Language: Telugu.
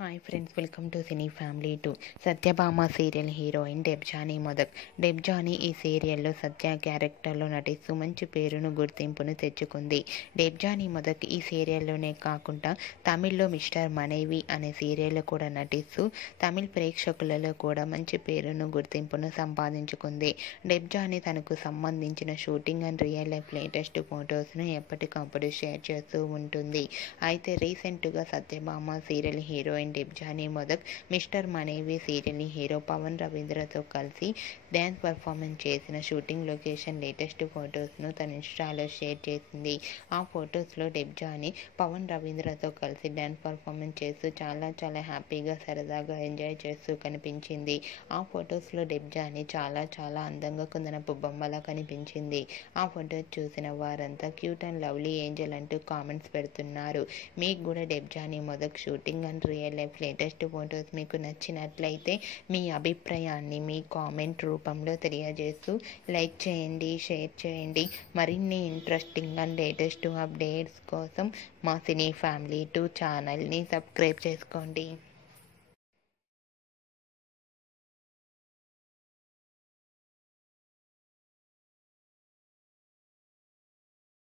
Hi friends, welcome to cine family 2. Satyabhama serial heroine Debjani Modak. Debjani ఈ సీరియల్లో సత్య క్యారెక్టర్లో నటిస్తూ మంచి పేరును గుర్తింపును తెచ్చుకుంది. డెబ్జానీ మొదక్ ఈ సీరియల్లోనే కాకుండా తమిళ్లో మిస్టర్ మనైవి అనే సీరియల్లో కూడా నటిస్తూ తమిళ్ ప్రేక్షకులలో కూడా మంచి పేరును గుర్తింపును సంపాదించుకుంది. డెబ్జానీ తనకు సంబంధించిన shooting and real life latest ఫొటోస్ను ఎప్పటికప్పుడు షేర్ చేస్తూ ఉంటుంది. అయితే రీసెంట్గా Satyabhama serial heroine Debjani Modak mister Manaivi serial hero Pavan రవీంద్రతో కలిసి డ్యాన్స్ పర్ఫార్మెన్స్ చేసిన షూటింగ్ లొకేషన్ లేటెస్ట్ ఫొటోస్ను తన ఇన్స్టాలో షేర్ చేసింది. ఆ ఫొటోస్లో డెబ్జానీ పవన్ రవీంద్రతో కలిసి డ్యాన్స్ పర్ఫార్మెన్స్ చేస్తూ చాలా హ్యాపీగా సరదాగా ఎంజాయ్ చేస్తూ కనిపించింది. ఆ ఫొటోస్లో డెబ్జానీ చాలా అందంగా కుందనపు బొమ్మలా కనిపించింది. ఆ ఫొటోస్ చూసిన వారంతా క్యూట్ అండ్ లవ్లీ ఏంజల్ అంటూ కామెంట్స్ పెడుతున్నారు. మీకు కూడా Debjani Modak shooting and real life latest photos మీకు నచ్చినట్లయితే మీ అభిప్రాయాన్ని మీ కామెంట్ రూపంలో తెలియజేస్తూ లైక్ చేయండి, షేర్ చేయండి. మరిన్ని ఇంట్రెస్టింగ్ అండ్ లేటెస్ట్ అప్డేట్స్ కోసం మా సినీ ఫ్యామిలీ 2 ఛానల్ని సబ్స్క్రైబ్ చేసుకోండి.